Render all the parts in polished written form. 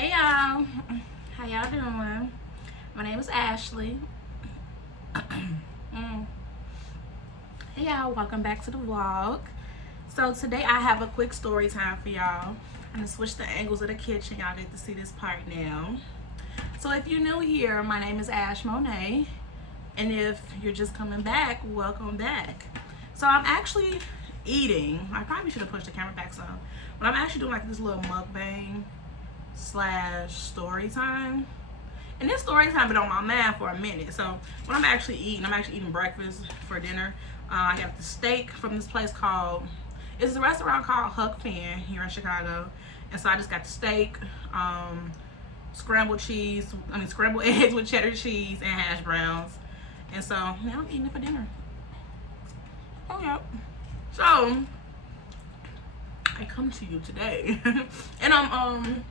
Hey y'all, how y'all doing? My name is Ashley. Hey y'all, welcome back to the vlog. So today I have a quick story time for y'all. I'm gonna switch the angles of the kitchen. Y'all get to see this part now. So if you're new here, my name is Ash Monet. And if you're just coming back, welcome back. So I'm actually eating. I probably should have pushed the camera back some. But I'm actually doing like this little mukbang / story time. And this story time been on my mind for a minute. So what I'm actually eating breakfast for dinner. I got the steak from this place called, it's a restaurant called Huck Finn here in Chicago. And so I just got the steak, scrambled eggs with cheddar cheese and hash browns. And so yeah, I'm eating it for dinner. Oh yeah. So I come to you today. And I'm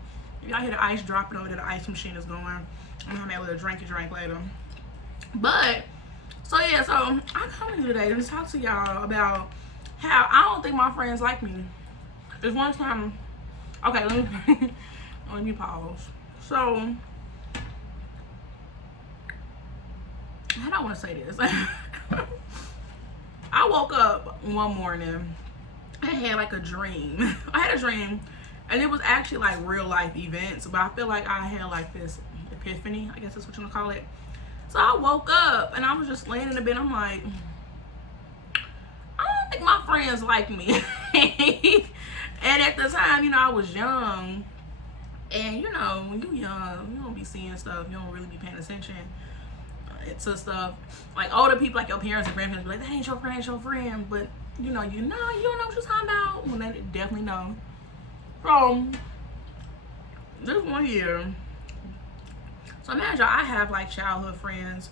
y'all hear the ice dropping over there, the ice machine is going. I'm gonna have a little drink later. But so yeah, so I come to you today to talk to y'all about how I don't think my friends like me. There's one time, okay, let me pause. So how do I want to say this? I woke up one morning. I had like a dream. I had a dream, and it was actually like real life events, but I feel like I had like this epiphany, I guess that's what you want to call it. So I woke up and I was just laying in the bed. I'm like, I don't think my friends like me. And at the time, you know, I was young, and you know, when you're young, you don't be seeing stuff, you don't really be paying attention to stuff. Like older people, like your parents and grandparents, be like, that ain't your friend, but you know, you don't know what you're talking about. When they definitely know. So this one year, so imagine I have like childhood friends,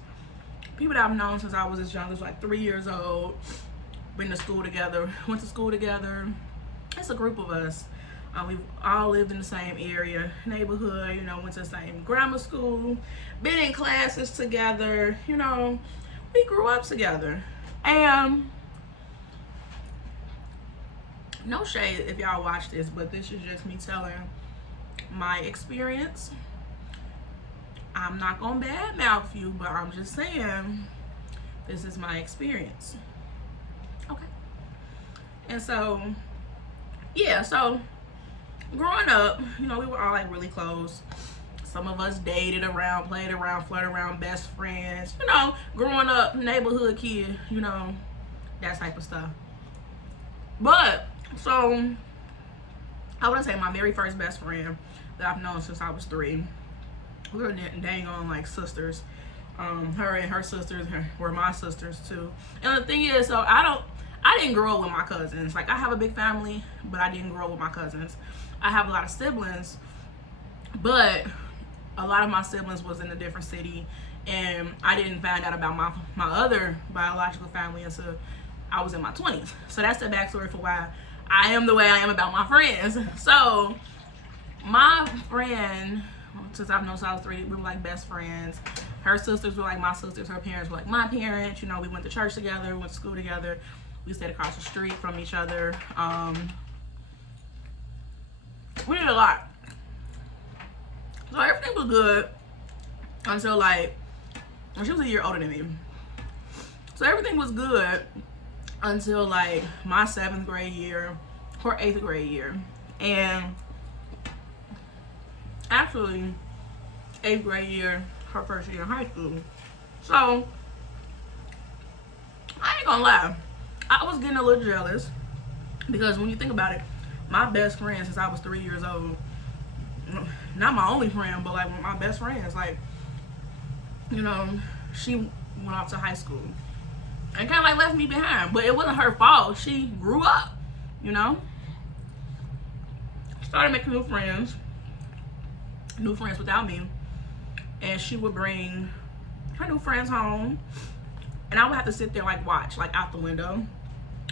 people that I've known since I was as young as like 3 years old. Been to school together, went to school together. It's a group of us. We've all lived in the same area, neighborhood, you know, went to the same grammar school, been in classes together, you know, we grew up together. And no shade if y'all watch this, but this is just me telling my experience. I'm not gonna badmouth you, but I'm just saying this is my experience. Okay. And so, yeah, so growing up, you know, we were all like really close. Some of us dated around, played around, flirted around, best friends, you know, growing up, neighborhood kid, you know, that type of stuff. But so I want to say my very first best friend that I've known since I was 3. We were dang on like sisters. Her and her sisters were my sisters too. And the thing is, so I didn't grow up with my cousins. Like, I have a big family, but I didn't grow up with my cousins. I have a lot of siblings, but a lot of my siblings was in a different city, and I didn't find out about my other biological family until I was in my 20s. So that's the backstory for why I am the way I am about my friends. So my friend, since I've known since I was 3, we were like best friends. Her sisters were like my sisters, her parents were like my parents. You know, we went to church together, we went to school together, we stayed across the street from each other. We did a lot. So everything was good until like, she was a year older than me. So everything was good until like my 7th grade year, her 8th grade year. And actually 8th grade year, her first year in high school. So I ain't gonna lie, I was getting a little jealous, because when you think about it, my best friend since I was 3 years old, not my only friend, but like my best friends, like, you know, she went off to high school and kind of like left me behind. But it wasn't her fault. She grew up, you know, started making new friends without me, and she would bring her new friends home, and I would have to sit there like watch, like out the window,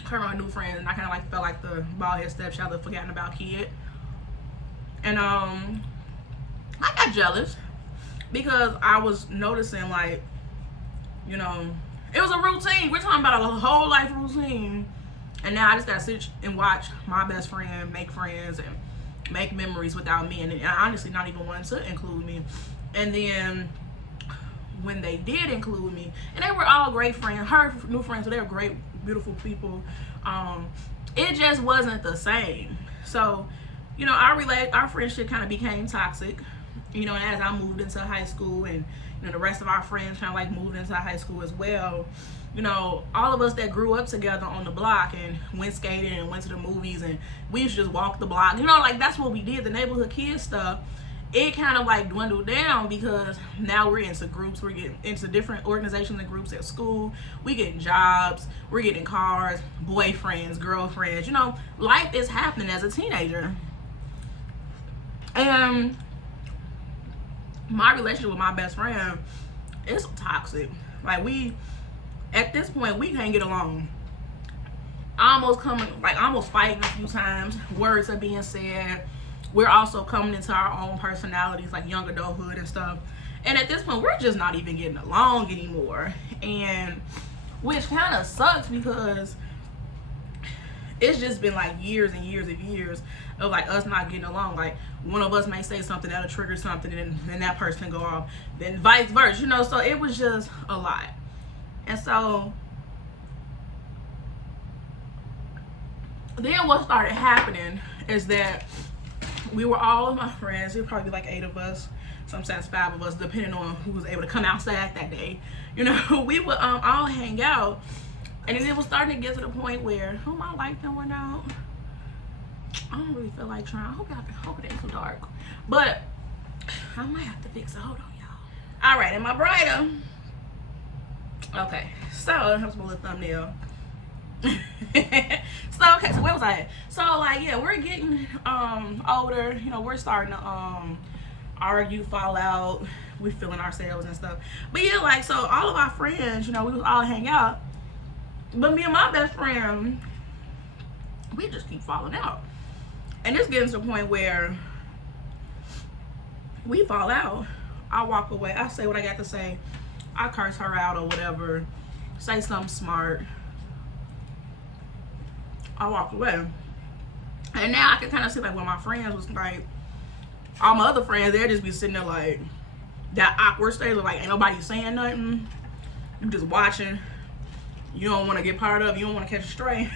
her and my new friends, and I kind of like felt like the bald-head stepchild, forgotten about kid. And I got jealous because I was noticing, like, you know, it was a routine. We're talking about a whole life routine, and now I just gotta sit and watch my best friend make friends and make memories without me, and honestly not even wanting to include me. And then when they did include me, and they were all great friends, her new friends, so they were great, beautiful people, it just wasn't the same. So, you know, our friendship kind of became toxic, you know, and as I moved into high school, and you know, the rest of our friends kind of like moved into high school as well. You know, all of us that grew up together on the block and went skating and went to the movies, and we used to just walk the block, you know, like that's what we did, the neighborhood kid stuff. It kind of like dwindled down because now we're into groups, we're getting into different organizations and groups at school, we getting jobs, we're getting cars, boyfriends, girlfriends, you know, life is happening as a teenager. And my relationship with my best friend is toxic. Like, at this point, we can't get along. Almost fighting a few times. Words are being said. We're also coming into our own personalities, like young adulthood and stuff. And at this point, we're just not even getting along anymore. And which kind of sucks because it's just been like years and years and years of like us not getting along. Like, one of us may say something that'll trigger something, and then that person go off, then vice versa, you know. So it was just a lot. And so then what started happening is that we were all of my friends, there would probably be like 8 of us, sometimes 5 of us, depending on who was able to come outside that day. You know, we would all hang out, and then it was starting to get to the point where, oh, my light done went out. I don't really feel like trying. I hope it ain't too dark, but I might have to fix it. Hold on, y'all. All right, am I brighter? Okay, so that's my little thumbnail. So where was I at? So like, yeah, we're getting older, you know, we're starting to argue, fall out, we feeling ourselves and stuff. But yeah, like, so all of our friends, you know, we was all hang out, but me and my best friend, we just keep falling out. And it's getting to the point where we fall out, I walk away, I say what I got to say, I curse her out or whatever, say something smart, I walk away. And now I can kind of see like when my friends was like, all my other friends, they'll just be sitting there like that awkward stage of like ain't nobody saying nothing, you just watching, you don't want to get part of, you don't want to catch a stray.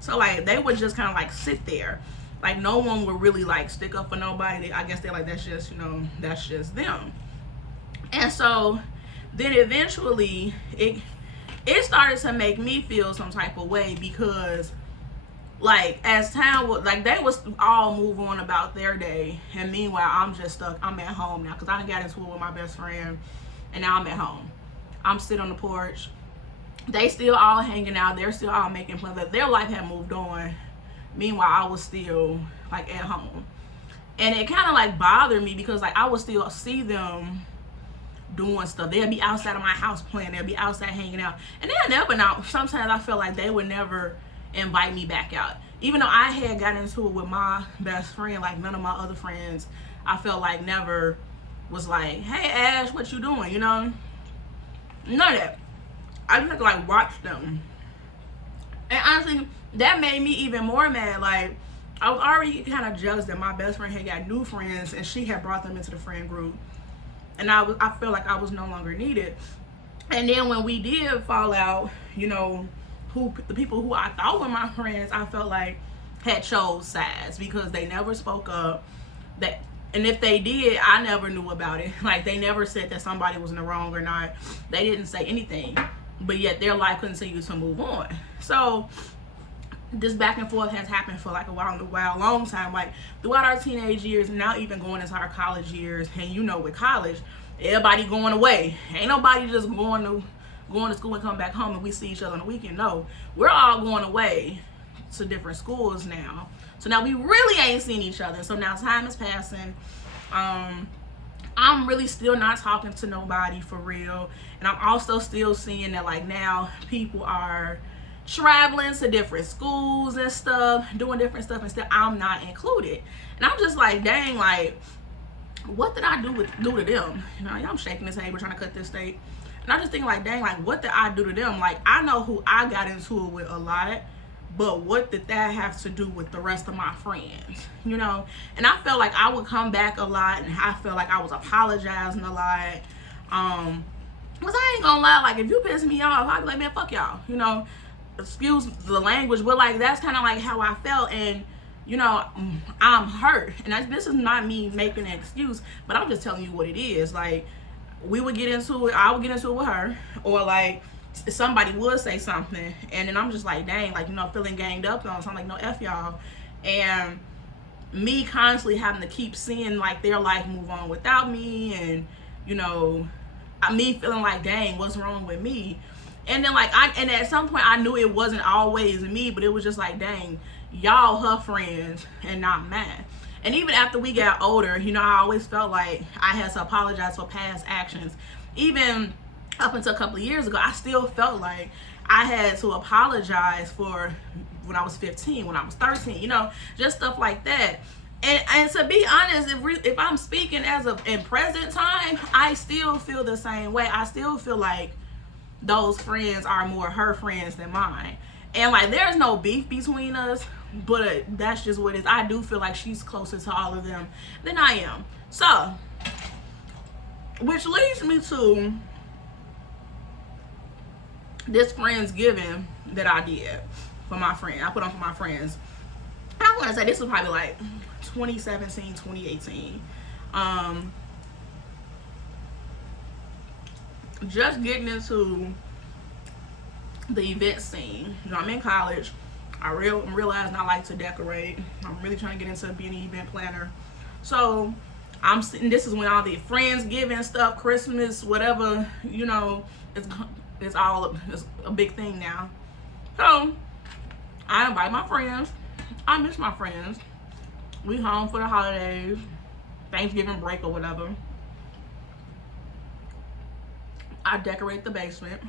So like they would just kind of like sit there, like no one would really like stick up for nobody. I guess they're like, that's just, you know, that's just them. And so then eventually it started to make me feel some type of way because like as time was, like they was all move on about their day, and meanwhile I'm just stuck. I'm at home now because I done got into it with my best friend, and now I'm at home. I'm sitting on the porch. They still all hanging out. They're still all making plans. Their life had moved on. Meanwhile, I was still like at home, and it kind of like bothered me because like I would still see them doing stuff. They'll be outside of my house playing. They'll be outside hanging out, and they'll never know. Sometimes I feel like they would never invite me back out, even though I had gotten into it with my best friend. Like none of my other friends, I felt like never was like, hey Ash, what you doing, you know, none of that. I just had to like watch them, and honestly that made me even more mad. Like I was already kind of jealous that my best friend had got new friends and she had brought them into the friend group, and I felt like I was no longer needed. And then when we did fall out, you know, the people who I thought were my friends, I felt like had chose sides because they never spoke up. And if they did, I never knew about it. Like they never said that somebody was in the wrong or not. They didn't say anything, but yet their life continued to move on. So this back and forth has happened for like a long time, like throughout our teenage years, and now even going into our college years. And you know, with college, everybody going away. Ain't nobody just going to school and come back home and we see each other on the weekend. No, we're all going away to different schools now. So now we really ain't seen each other. So now time is passing. I'm really still not talking to nobody for real. And I'm also still seeing that like now people are traveling to different schools and stuff, doing different stuff, and still I'm not included. And I'm just like, dang, like what did I do to them? You know, I'm shaking this table trying to cut this steak. And I'm just thinking like, dang, like what did I do to them? Like I know who I got into it with a lot, but what did that have to do with the rest of my friends, you know? And I felt like I would come back a lot, and I felt like I was apologizing a lot. Because I ain't gonna lie, like, if you piss me off, I'd be like, man, fuck y'all, you know? Excuse the language, but like, that's kind of like how I felt. And you know, I'm hurt, and this is not me making an excuse, but I'm just telling you what it is. Like, we would get into it, I would get into it with her, or like somebody would say something, and then I'm just like, dang, like, you know, feeling ganged up on. So I'm like, no, F y'all. And me constantly having to keep seeing like their life move on without me, and you know, me feeling like, dang, what's wrong with me? And then like and at some point I knew it wasn't always me, but it was just like, dang, y'all her friends and not mine. And even after we got older, you know, I always felt like I had to apologize for past actions. Even up until a couple of years ago, I still felt like I had to apologize for when I was 15, when I was 13, you know, just stuff like that. And to be honest, if I'm speaking as of in present time, I still feel the same way. I still feel like those friends are more her friends than mine. And like, there's no beef between us, but that's just what it is. I do feel like she's closer to all of them than I am. So, which leads me to this Friendsgiving that I did for my friend. I put on for my friends. I want to say this was probably like 2017, 2018. Just getting into the event scene. You know, I'm in college. I realized I like to decorate. I'm really trying to get into being an event planner. So I'm sitting. This is when all the Friendsgiving stuff, Christmas, whatever, you know, it's a big thing now. So I invite my friends. I miss my friends. We home for the holidays, Thanksgiving break or whatever. I decorate the basement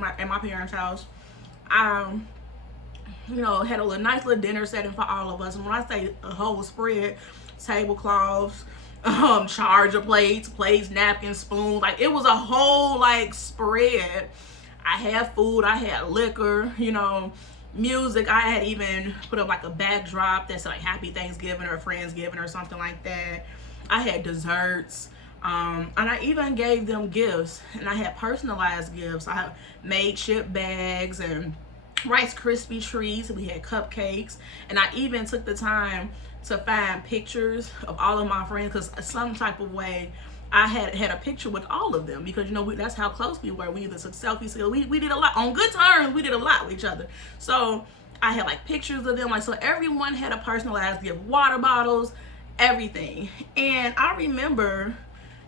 at my parents' house. You know, had a nice little dinner setting for all of us. And when I say a whole spread, tablecloths, charger plates, napkins, spoons, like it was a whole like spread. I had food, I had liquor, you know, music. I had even put up like a backdrop that's like Happy Thanksgiving or Friendsgiving or something like that. I had desserts. And I even gave them gifts, and I had personalized gifts. I made chip bags and Rice Krispie treats. We had cupcakes, and I even took the time to find pictures of all of my friends, because some type of way I had a picture with all of them, because you know that's how close we were. We either took selfies together. We did a lot on good terms. We did a lot with each other. So I had like pictures of them, like, so everyone had a personalized gift, water bottles, everything. And I remember,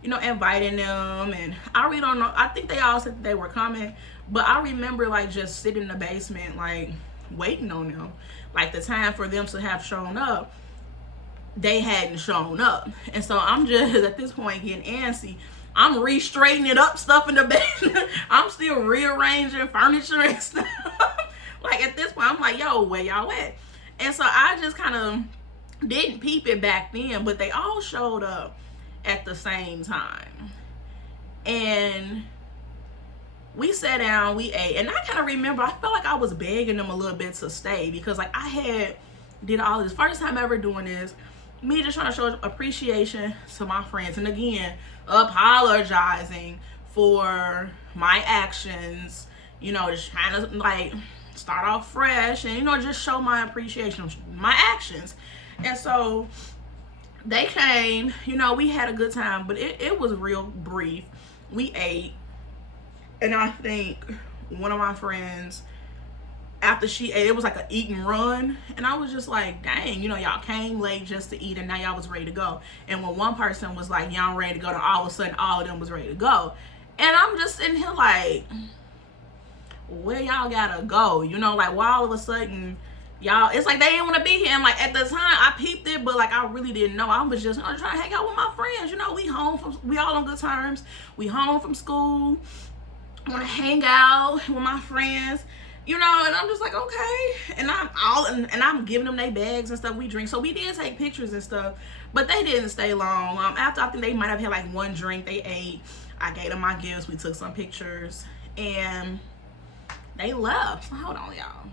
you know, inviting them, and I really don't know, I think they all said that they were coming, but I remember like just sitting in the basement, like waiting on them. Like the time for them to have shown up, they hadn't shown up. And so I'm just at this point getting antsy. I'm re-straightening up stuff in the basement. I'm still rearranging furniture and stuff. Like at this point, I'm like, yo, where y'all at? And so I just kind of didn't peep it back then, but they all showed up at the same time. And we sat down, we ate, and I kind of remember, I felt like I was begging them a little bit to stay, because like I did all this, first time ever doing this, me just trying to show appreciation to my friends, and again, apologizing for my actions, you know, just trying to like start off fresh, and you know, just show my appreciation, my actions. And so they came, you know, we had a good time, but it was real brief. We ate, and I think one of my friends, after she ate, it was like an eat and run, and I was just like, dang, you know, y'all came late just to eat, and now y'all was ready to go. And when one person was like, y'all ready to go, then all of a sudden all of them was ready to go. And I'm just sitting here like, where y'all gotta go? You know, like, why all of a sudden y'all, it's like they didn't want to be here. And like at the time I peeped it, but like I really didn't know. I was just trying to hang out with my friends. You know, we all on good terms. We home from school. I want to hang out with my friends, you know. And I'm just like, okay. And I'm giving them their bags and stuff. We drink, so we did take pictures and stuff, but they didn't stay long. After I think they might have had like one drink, they ate. I gave them my gifts. We took some pictures, and they left. So hold on, y'all.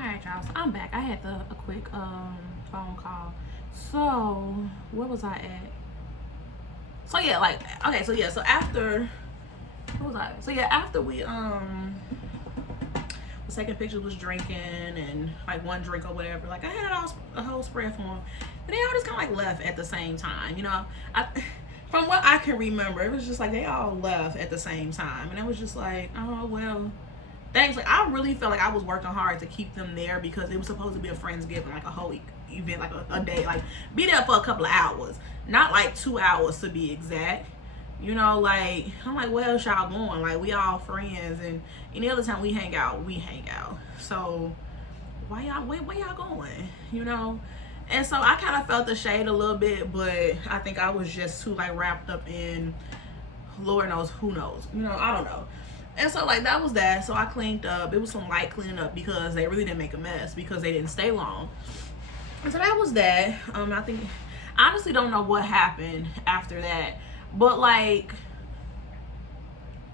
All right, y'all. So I'm back. I had a quick phone call. So where was I at? So yeah, like okay. So yeah. So after what was I? So yeah, after we was taking pictures, was drinking, and like one drink or whatever. Like I had a whole spread for them, and they all just kind of like left at the same time. You know, from what I can remember, it was just like they all left at the same time, and it was just like, oh well. Thanks. Like I really felt like I was working hard to keep them there because it was supposed to be a Friendsgiving, like a whole event, like a day, like be there for a couple of hours, not like 2 hours to be exact. You know, like I'm like, well, y'all going? Like we all friends, and any other time we hang out, we hang out. So where y'all going? You know. And so I kind of felt the shade a little bit, but I think I was just too like wrapped up in Lord knows who knows. You know, I don't know. And so like that was that. So I cleaned up. It was some light cleaning up because they really didn't make a mess because they didn't stay long. And so that was that. I think I honestly don't know what happened after that. But like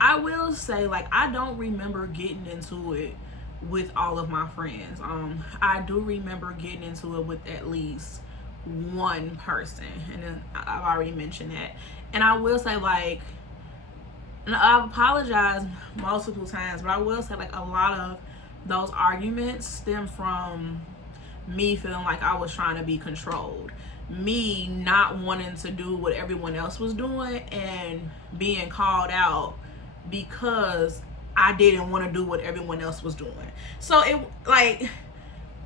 I will say like I don't remember getting into it with all of my friends. I do remember getting into it with at least one person. And then I've already mentioned that. And I will say like, and I've apologized multiple times, but I will say like a lot of those arguments stem from me feeling like I was trying to be controlled, me not wanting to do what everyone else was doing and being called out because I didn't want to do what everyone else was doing. So it like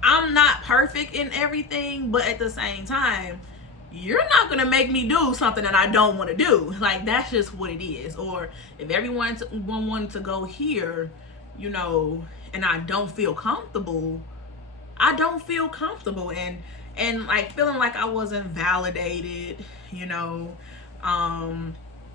I'm not perfect in everything, but at the same time, you're not gonna make me do something that I don't want to do. Like that's just what it is. Or if everyone wanted to go here, you know, and I don't feel comfortable, I don't feel comfortable, and like feeling like I wasn't validated, you know.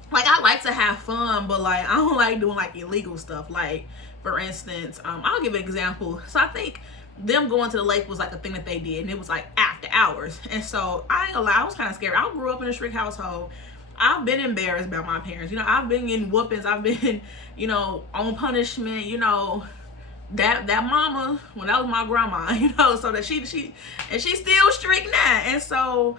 Like I like to have fun, but like I don't like doing like illegal stuff. Like for instance, I'll give an example. So I think them going to the lake was like a thing that they did, and it was like after hours. And so I was kind of scared. I grew up in a strict household. I've been embarrassed about my parents. You know, I've been in whoopings. I've been, you know, on punishment. You know, that mama, when that was my grandma. You know, so that and she's still strict now. And so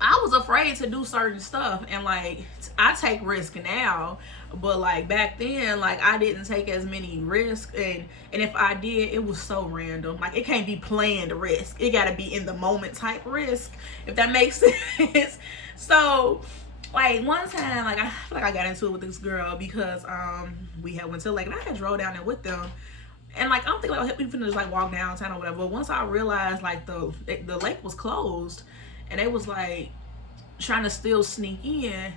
I was afraid to do certain stuff, and like I take risk now, but like back then, like I didn't take as many risks, and if I did, it was so random. Like it can't be planned risk. It gotta be in the moment type risk, if that makes sense. So like one time, like I feel like I got into it with this girl because we had went to the lake and I had drove down there with them. And like I'm thinking like we finna just like walk downtown or whatever. But once I realized like the lake was closed and they was like trying to still sneak in,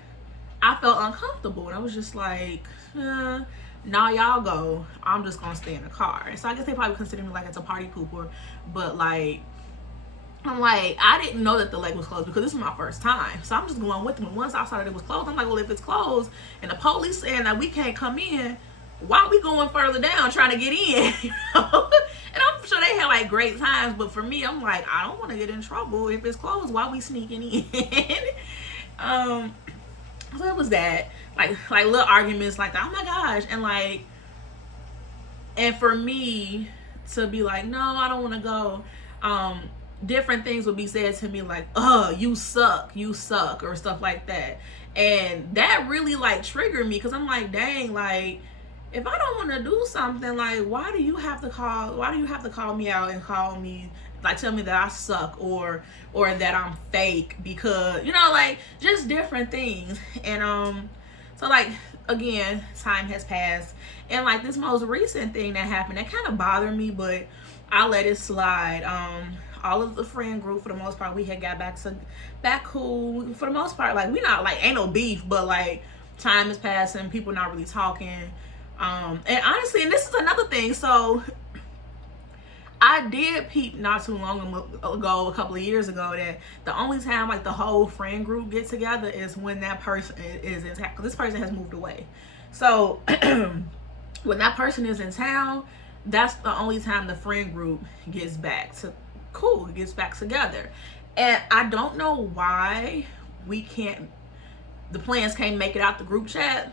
I felt uncomfortable, and I was just like, nah, y'all go. I'm just gonna stay in the car. And so I guess they probably consider me like it's a party pooper, but like I'm like, I didn't know that the lake was closed because this is my first time. So I'm just going with them. And once I saw that it was closed, I'm like, well, if it's closed and the police saying that we can't come in, why are we going further down trying to get in? You know? And I'm sure they had like great times, but for me, I'm like, I don't want to get in trouble. If it's closed, why are we sneaking in? So it was that, like little arguments like that. Oh my gosh. And like, and for me to be like, no, I don't want to go. Different things would be said to me like, oh, you suck, or stuff like that. And that really like triggered me because I'm like, dang, like if I don't want to do something, like why do you have to call me out and call me like tell me that I suck or that I'm fake, because you know, like just different things. And so like again, time has passed, and like this most recent thing that happened that kind of bothered me, but I let it slide. All of the friend group, for the most part, we had got back cool for the most part. Like we not like ain't no beef, but like time is passing, people not really talking. And honestly, and this is another thing, so I did peep not too long ago, a couple of years ago, that the only time like the whole friend group get together is when that person is in town, because this person has moved away. So when that person is in town, that's the only time the friend group gets back together. And I don't know why the plans can't make it out the group chat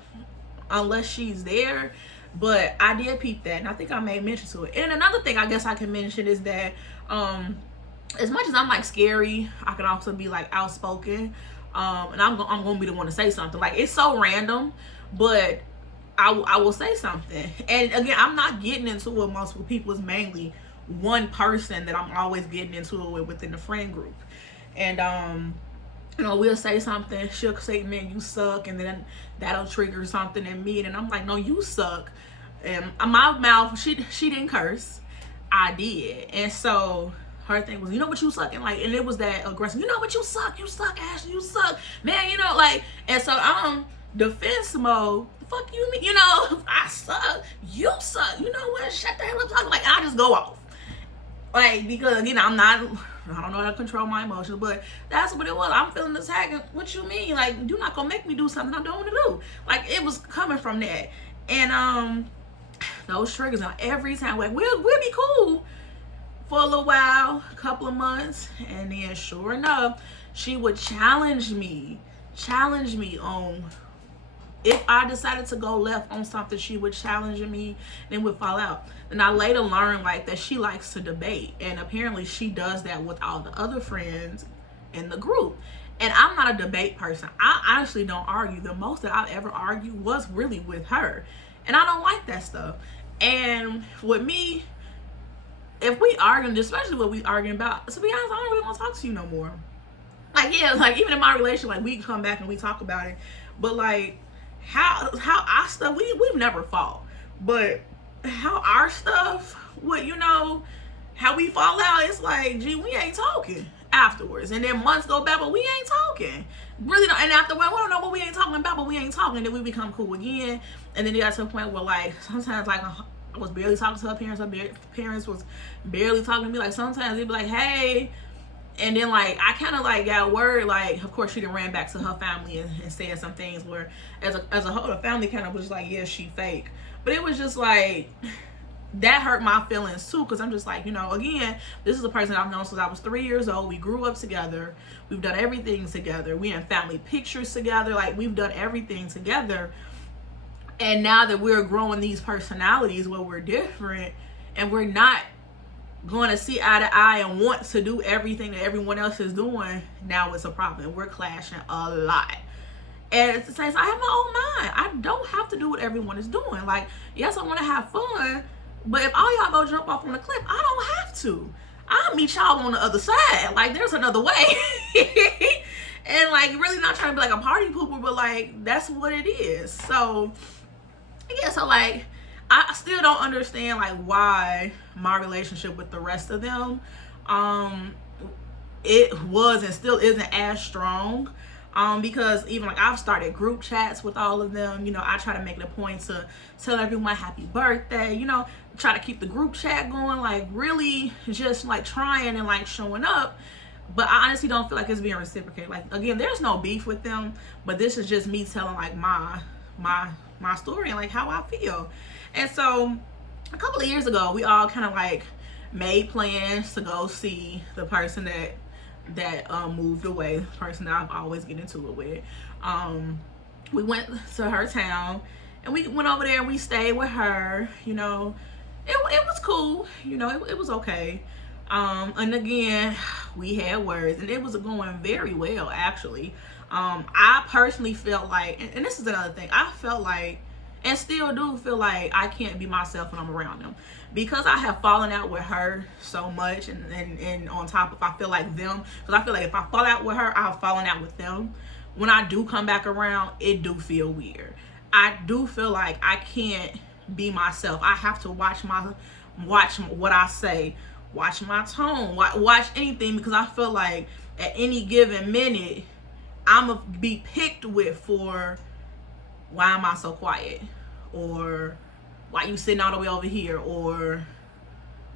unless she's there. But I did peep that, and I think I made mention to it. And another thing I guess I can mention is that as much as I'm like scary, I can also be like outspoken. And I'm gonna be the one to say something. Like, it's so random, but I will say something. And again, I'm not getting into it with multiple people. It's mainly one person that I'm always getting into it with within the friend group. And we'll say something, she'll say, man, you suck, and then that'll trigger something in me, and I'm like, no, you suck. And my mouth, she didn't curse, I did. And so her thing was, you know what, you suck, and it was that aggressive, you know what, you suck, Ashley, you suck, man, and so I'm defense mode. Fuck you, me, I suck, you suck, you know what, shut the hell up, talking, I just go off, because again, I don't know how to control my emotions, but that's what it was. I'm feeling attacked. What you mean? You're not gonna make me do something I don't want to do. It was coming from that, and those triggers. Now every time, we'll be cool for a little while, a couple of months, and then sure enough, she would challenge me on. If I decided to go left on something, she would challenge me, then we'd fall out. And I later learned that she likes to debate, and apparently she does that with all the other friends in the group. And I'm not a debate person. I honestly don't argue. The most that I've ever argued was really with her, and I don't like that stuff. And with me, if we arguing, especially what we arguing about, to be honest, I don't really want to talk to you no more. Even in my relationship, we come back and we talk about it, but how our stuff, we've never fought, but how our stuff, how we fall out, it's gee, we ain't talking afterwards, and then months go by, but we ain't talking, really don't. And afterwards, we don't know what we ain't talking about, but we ain't talking, and then we become cool again. And then it got to a point where sometimes I was barely talking to her parents, parents was barely talking to me. Sometimes they'd be like, hey. And then I kind of got word, of course she done ran back to her family and said some things where as a whole, the family kind of was just yeah, she fake. But it was just that hurt my feelings too, because I'm just again, this is a person I've known since I was 3 years old. We grew up together, we've done everything together, we in family pictures together, we've done everything together. And now that we're growing these personalities where we're different and we're not going to see eye to eye and want to do everything that everyone else is doing, now it's a problem. We're clashing a lot. And at the same time, I have my own mind. I don't have to do what everyone is doing. Yes, I want to have fun, but if all y'all go jump off on the cliff, I don't have to. I'll meet y'all on the other side. There's another way. And really not trying to be a party pooper, but that's what it is. So yeah, so I still don't understand why my relationship with the rest of them it was and still isn't as strong, because even I've started group chats with all of them. I try to make it a point to tell everyone happy birthday, try to keep the group chat going, really just trying and showing up. But I honestly don't feel it's being reciprocated. Again, there's no beef with them, but this is just me telling my story and how I feel. And so a couple of years ago, we all kind of made plans to go see the person that moved away, the person that I've always get into it with. We went to her town and we went over there and we stayed with her. It was cool, it was okay. And again, we had words and it was going very well, actually. I personally felt and this is another thing, I felt and still do feel I can't be myself when I'm around them, because I have fallen out with her so much, and on top of, I feel them, because I feel if I fall out with her, I've fallen out with them. When I do come back around, it do feel weird. I do feel I can't be myself. I have to watch what I say, watch my tone, watch anything, because I feel at any given minute I'm gonna be picked with for, why am I so quiet, or why you sitting all the way over here, or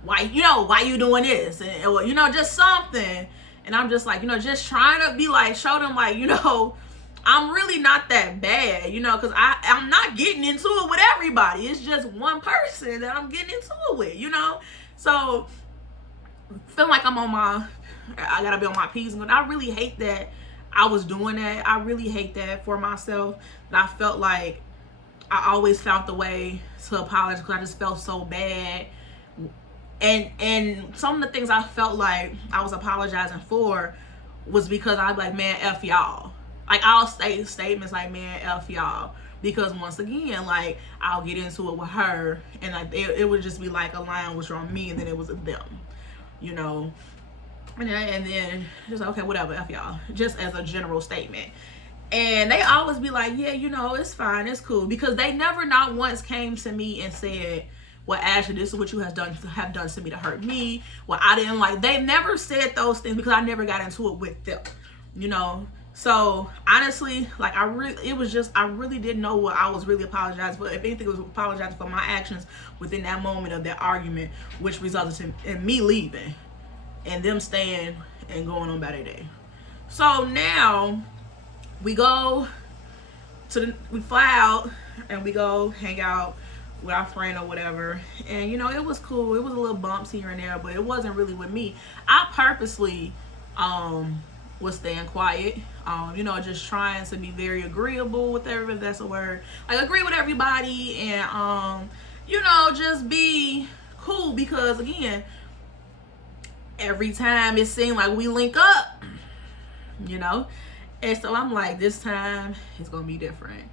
why you doing this, or just something. And I'm just just trying to be show them I'm really not that bad, because I'm not getting into it with everybody. It's just one person that I'm getting into it with, so feel I'm I gotta be on my P's. And I really hate that I was doing that. I really hate that for myself. That I felt I always found the way to apologize because I just felt so bad. And some of the things I felt like I was apologizing for was because I'm like, man, F y'all. Like, I'll say statements like, man, F y'all. Because once again, like, I'll get into it with her, and like it would just be like a line was on me, and then it was them, you know. And then just okay, whatever, F y'all, just as a general statement. And they always be like, yeah, you know, it's fine, it's cool, because they never not once came to me and said, well, Ashley, this is what you have done to me to hurt me. Well, I didn't like. They never said those things because I never got into it with them, you know. So honestly, like I really didn't know what I was really apologizing for. If anything, it was apologizing for my actions within that moment of that argument, which resulted in me leaving and them staying and going on about their day. So now we fly out and we go hang out with our friend or whatever, and you know, it was cool. It was a little bumps here and there, but it wasn't really with me. I purposely was staying quiet, you know, just trying to be very agreeable with everybody, if that's a word, like agree with everybody, and you know, just be cool, because again, every time it seemed like we link up, you know, and so I'm like, this time it's gonna be different,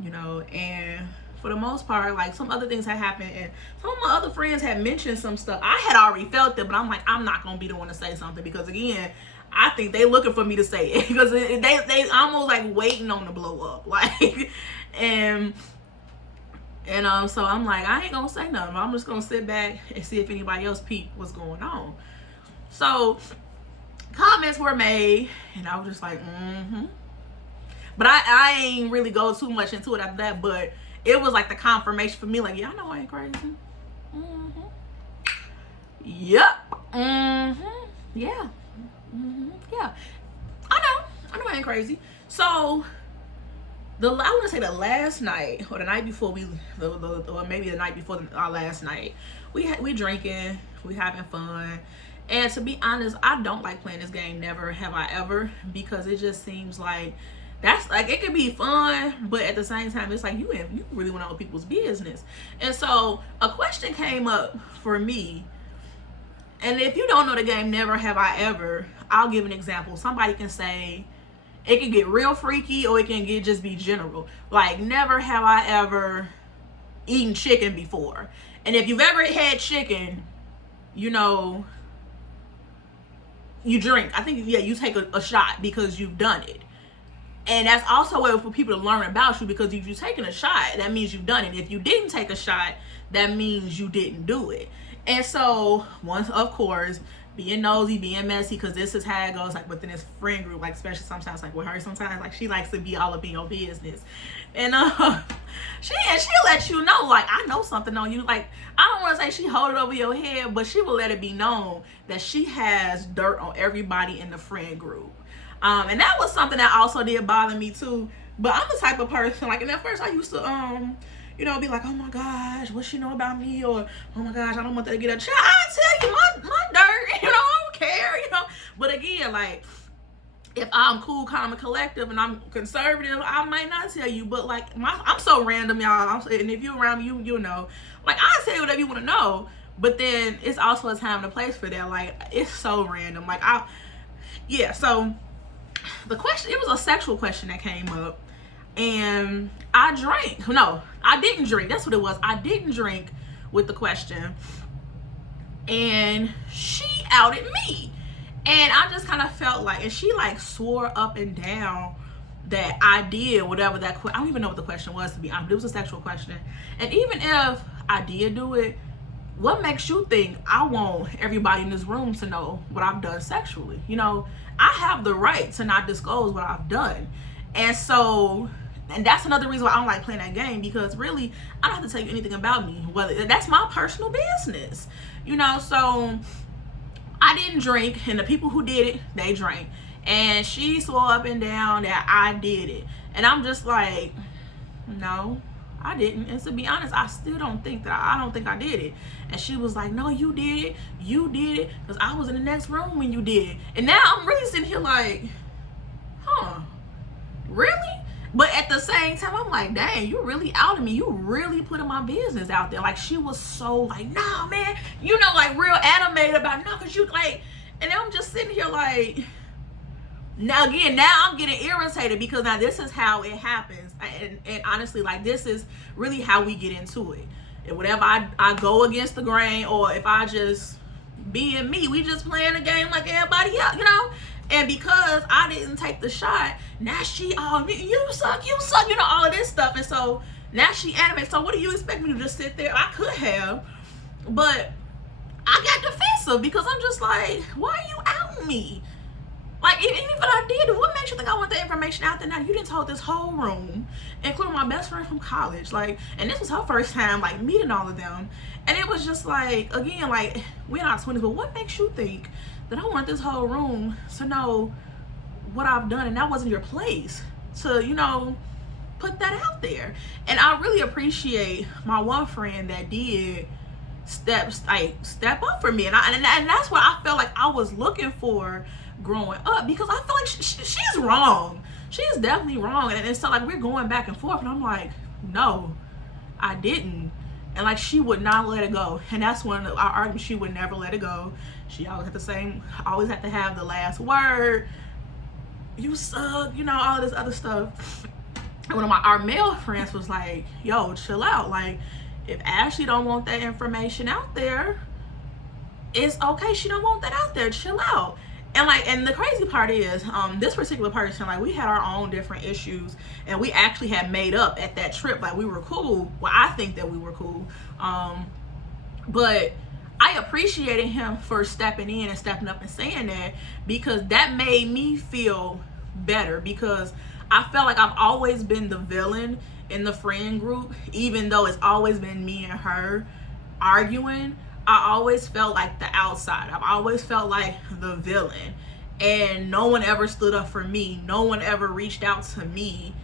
you know. And for the most part, like, some other things had happened, and some of my other friends had mentioned some stuff. I had already felt it, but I'm like, I'm not gonna be the one to say something, because again, I think they looking for me to say it, because they almost like waiting on to blow up, like, and so I'm like, I ain't gonna say nothing. I'm just gonna sit back and see if anybody else peep what's going on. So comments were made, and I was just like, but I ain't really go too much into it after that. But it was like the confirmation for me, like, yeah, I know I ain't crazy. Yep. Yeah. Yeah. I know I ain't crazy. So I want to say the last night, or the night before or maybe the night before our last night, we drinking, we having fun. And to be honest, I don't like playing this game, never have I ever, because it just seems like that's like, it can be fun, but at the same time, it's like you really want to know people's business. And so a question came up for me, and if you don't know the game never have I ever, I'll give an example. Somebody can say, it can get real freaky, or it can just be general. Like, never have I ever eaten chicken before. And if you've ever had chicken, you know, you drink. I think, yeah, you take a shot because you've done it. And that's also a way for people to learn about you, because if you've taken a shot, that means you've done it. If you didn't take a shot, that means you didn't do it. And so, once, of course, being nosy, being messy, because this is how it goes, like, within this friend group, like, especially sometimes, like, with her, sometimes, like, she likes to be all up in your business. And she'll let you know, like, I know something on you. Like, I don't want to say she hold it over your head, but she will let it be known that she has dirt on everybody in the friend group. And that was something that also did bother me too. But I'm the type of person, like, and at first I used to you know, be like, oh my gosh, what she know about me? Or, oh my gosh, I don't want that to get a child. I tell you my dirt, you know, I don't care, you know. But again, like, if I'm cool, calm, and collective, and I'm conservative, I might not tell you. But like, I'm so random, y'all. And if you're around me, you'll know. Like, I'll tell you whatever you want to know. But then it's also a time and a place for that. Like, it's so random. Like, yeah. So the question, it was a sexual question that came up. And I drank. No, I didn't drink. That's what it was. I didn't drink with the question. And she outed me. And I just kind of felt like, and she like swore up and down that I did whatever that, I don't even know what the question was, to be honest. It was a sexual question. And even if I did do it, what makes you think I want everybody in this room to know what I've done sexually? You know, I have the right to not disclose what I've done. And so, and that's another reason why I don't like playing that game, because really, I don't have to tell you anything about me. Whether that's my personal business, you know. So I didn't drink, and the people who did it, they drank. And she swore up and down that I did it. And I'm just like, no, I didn't. And to be honest, I still don't think I did it. And she was like, no, you did it. You did it. Because I was in the next room when you did it. And now I'm really sitting here like, huh, really? But at the same same time, I'm like, dang, you really out of me. You really putting my business out there. Like, she was so like, nah, man, you know, like real animated about, no, cause you like, and I'm just sitting here like, now I'm getting irritated because now this is how it happens. And honestly, like, this is really how we get into it. And whenever I go against the grain, or if I just being me, we just playing the game like everybody else, you know? And because I didn't take the shot, now she, oh, you suck, you know, all of this stuff. And so now she animates. So what do you expect me to just sit there? I could have, but I got defensive because I'm just like, why are you outing me? Like, even if I did, what makes you think I want the information out there? Now, you didn't told this whole room, including my best friend from college, like, and this was her first time, like, meeting all of them. And it was just like, again, like, we're in our 20s, but what makes you think that I want this whole room to know what I've done, and that wasn't your place to, you know, put that out there? And I really appreciate my one friend that did step up for me, and that's what I felt like I was looking for growing up, because I feel like she's wrong. She is definitely wrong. And so like we're going back and forth, and I'm like, no, I didn't. And like she would not let it go. And that's one of our arguments. She would never let it go. She always had to have the last word. You suck, you know, all this other stuff. And one of our male friends was like, yo, chill out. Like, if Ashley don't want that information out there, it's okay. She don't want that out there. Chill out. And like, and the crazy part is, this particular person, like, we had our own different issues, and we actually had made up at that trip. Like, we were cool. Well, I think that we were cool. But I appreciated him for stepping in and stepping up and saying that, because that made me feel better, because I felt like I've always been the villain in the friend group, even though it's always been me and her arguing. I always felt like the outside. I've always felt like the villain, and no one ever stood up for me. No one ever reached out to me,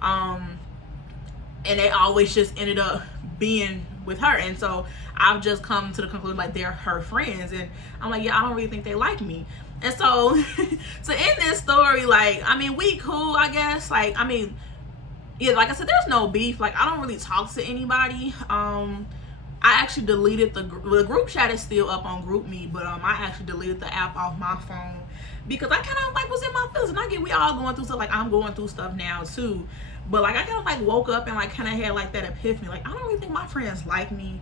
and they always just ended up being with her. And so I've just come to the conclusion, like, they're her friends, and I'm like, yeah, I don't really think they like me. And so so in this story, like, I mean, we cool, I guess. Like, I mean, yeah, like I said, there's no beef. Like, I don't really talk to anybody. I actually deleted the group chat is still up on GroupMe, but I actually deleted the app off my phone because I kind of like was in my feelings. And I get we all going through stuff. Like, I'm going through stuff now too, but like I kind of like woke up and like kind of had like that epiphany. Like, I don't really think my friends like me,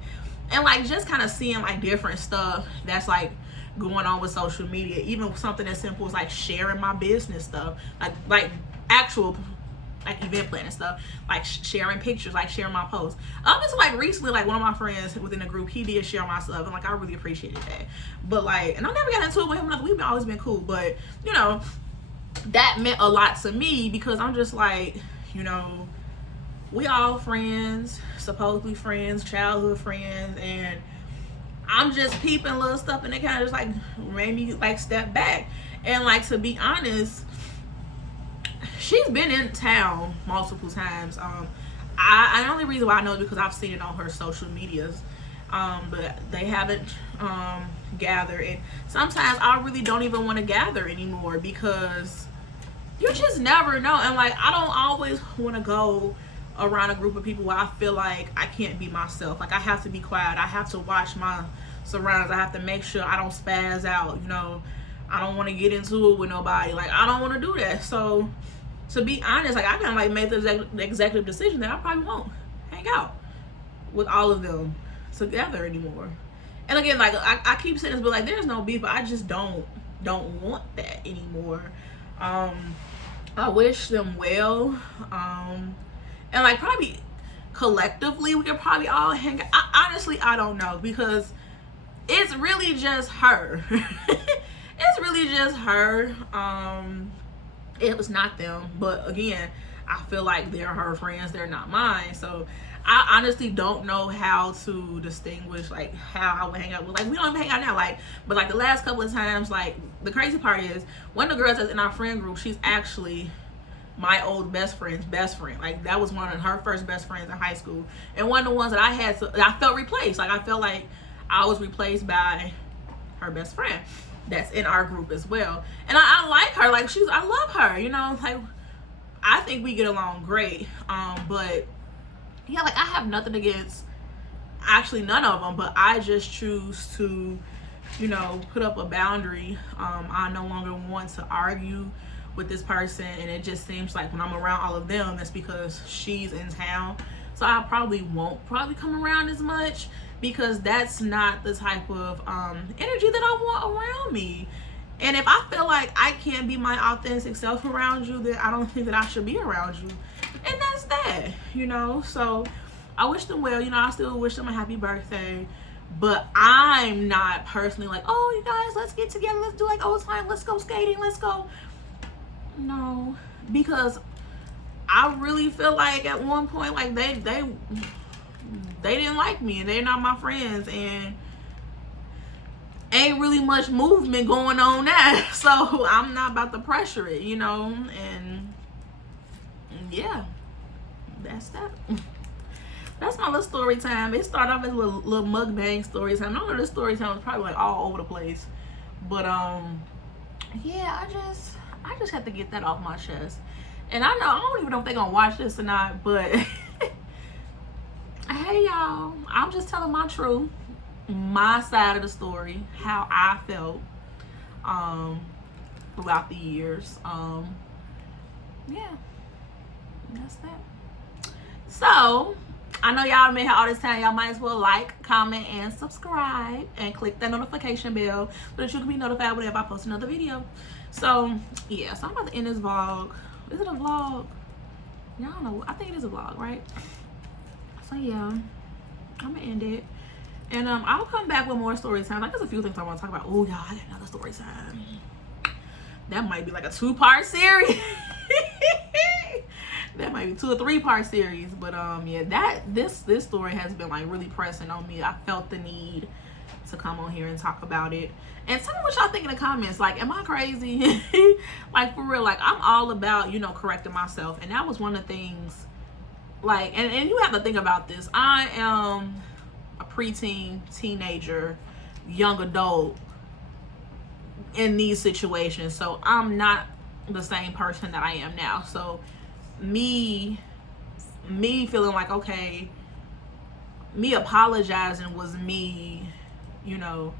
and like just kind of seeing like different stuff that's like going on with social media. Even something as simple as like sharing my business stuff, like actual like event planning stuff, like sharing pictures, like sharing my posts. Just like recently, like one of my friends within the group, he did share my stuff, and like I really appreciated that. But like, and I never got into it with him. Like, we've always been cool, but you know, that meant a lot to me because I'm just like, you know, we all friends, supposedly friends, childhood friends, and I'm just peeping little stuff, and it kind of just like made me like step back. And like, to be honest, she's been in town multiple times. The only reason why I know is because I've seen it on her social medias, but they haven't gathered. And sometimes I really don't even want to gather anymore because you just never know. And like, I don't always want to go around a group of people where I feel like I can't be myself. Like, I have to be quiet. I have to watch my surroundings. I have to make sure I don't spaz out, you know. I don't want to get into it with nobody. Like, I don't want to do that. So to be honest, like, I kind of like made the executive decision that I probably won't hang out with all of them together anymore. And again, like, I keep saying this, but like, there's no beef, but I just don't want that anymore. I wish them well, and like, probably collectively we could probably all hang out. Honestly, I don't know, because it's really just her. It's really just her. It was not them, but again, I feel like they're her friends, they're not mine. So I honestly don't know how to distinguish like how I would hang out with, like, we don't even hang out now, like, but like the last couple of times, like, the crazy part is one of the girls that's in our friend group, she's actually my old best friend's best friend. Like, that was one of her first best friends in high school, and one of the ones that I had to, I felt replaced. Like, I felt like I was replaced by her best friend that's in our group as well. And I like her. Like, I love her, you know. Like, I think we get along great. But yeah, like I have nothing against actually none of them, but I just choose to, you know, put up a boundary. I no longer want to argue with this person, and it just seems like when I'm around all of them, that's because she's in town. So I probably won't come around as much, because that's not the type of energy that I want around me. And if I feel like I can't be my authentic self around you, then I don't think that I should be around you. And that's that, you know. So I wish them well. You know, I still wish them a happy birthday. But I'm not personally like, oh, you guys, let's get together. Let's do like old time. Let's go skating. Let's go. No, because I really feel like at one point, like they didn't like me, and they're not my friends, and ain't really much movement going on now. So I'm not about to pressure it, you know. And yeah, that's that. That's my little story time. It started off as a little mukbang story time. I know this story time was probably like all over the place, but yeah, I just had to get that off my chest. And I don't even know if they're gonna watch this or not, but hey y'all, I'm just telling my truth, my side of the story, how I felt throughout the years. Yeah, that's that. So I know y'all been here all this time. Y'all might as well like, comment, and subscribe, and click that notification bell so that you can be notified whenever I post another video. So yeah, so I'm about to end this vlog. Is it a vlog? Y'all know, I think it is a vlog, right? So yeah, I'm gonna end it, and I'll come back with more story time. Like, there's a few things I want to talk about. Oh y'all, I got another story time. That might be like a 2-part series. That might be 2 or 3-part series. But yeah, this story has been like really pressing on me. I felt the need to come on here and talk about it. And tell me what y'all think in the comments. Like, am I crazy? Like, for real, like, I'm all about, you know, correcting myself. And that was one of the things, like, and you have to think about this. I am a preteen, teenager, young adult in these situations. So I'm not the same person that I am now. So me feeling like, okay, me apologizing was me, you know,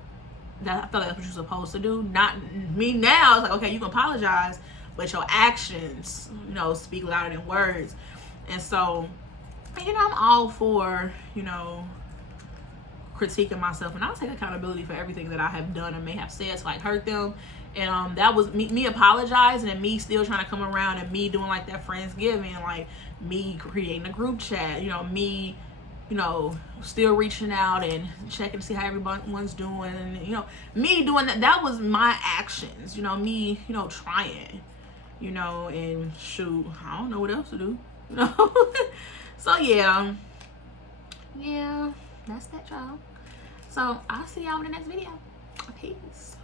that I felt like that's what you're supposed to do. Not me now. It's like, okay, you can apologize, but your actions, you know, speak louder than words. And so, you know, I'm all for, you know, critiquing myself, and I'll take accountability for everything that I have done or may have said to like hurt them. And that was me apologizing, and me still trying to come around, and me doing like that Friendsgiving, like me creating a group chat, you know, me, you know, still reaching out and checking to see how everyone's doing, and, you know, me doing that was my actions, you know, me, you know, trying, you know, and shoot, I don't know what else to do, you know. So yeah, that's that, y'all. So I'll see y'all in the next video. Peace.